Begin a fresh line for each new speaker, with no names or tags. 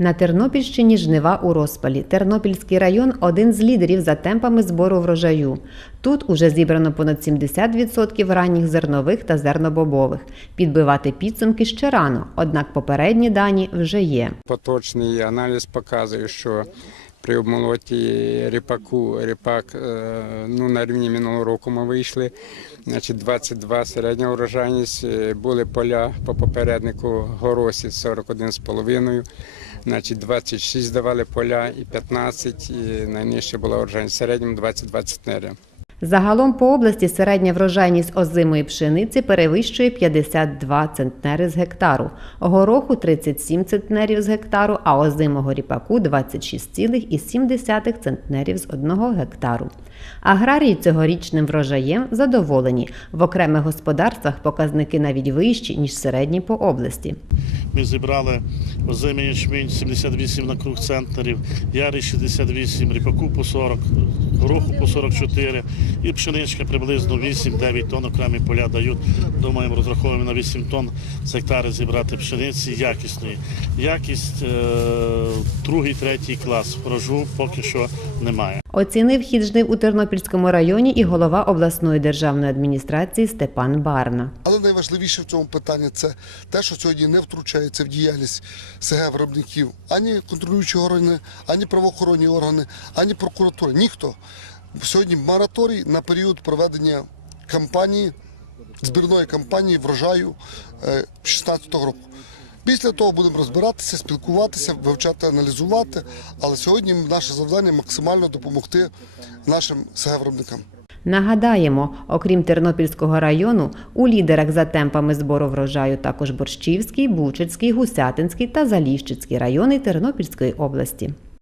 На Тернопільщині жнива у розпалі. Тернопільський район один з лідерів за темпами збору врожаю. Тут уже зібрано понад 70% ранніх зернових та зернобобових. Підбивати підсумки ще рано, однак попередні дані вже є.
Поточний аналіз показує, що при обмолоті ріпаку ріпак е, ну, на рівні минулого року ми вийшли. Значить, 22 середня урожайність. Е, Були поля по попереднику горосі 41,5. Значить, 26 давали поля і 15, і найнижча була урожайність в середньому 20-20 центнерів.
Загалом по області середня врожайність озимої пшениці перевищує 52 центнери з гектару, гороху 37 центнерів з гектару, а озимого ріпаку 26,7 центнерів з одного гектару. Аграрії цьогорічним врожаєм задоволені. В окремих господарствах показники навіть вищі, ніж середні по області.
Ми зібрали озимий ячмінь 78 на круг центнерів, ярий 68, ріпаку по 40, гороху по 44 і пшеничка приблизно 8-9 тонн окремі поля дають. Думаємо, розраховуємо на 8 тонн з гектари зібрати пшениці якісної. Якість е, другий, третій клас. Врожу поки що немає.
Оцінив хід жнив у Тернопільському районі і голова обласної державної адміністрації Степан Барна.
Але найважливіше в цьому питанні це те, що сьогодні не втручається в діяльність СГ виробників ані контролюючі органи, ані правоохоронні органи, ані прокуратура. Ніхто сьогодні мораторій на період проведення кампанії, збірної кампанії врожаю 2016 року. Після того будемо розбиратися, спілкуватися, вивчати, аналізувати. Але сьогодні наше завдання максимально допомогти нашим СГ.
Нагадаємо, окрім Тернопільського району, у лідерах за темпами збору врожаю також Борщівський, Бучицький, Гусятинський та Заліщицький райони Тернопільської області.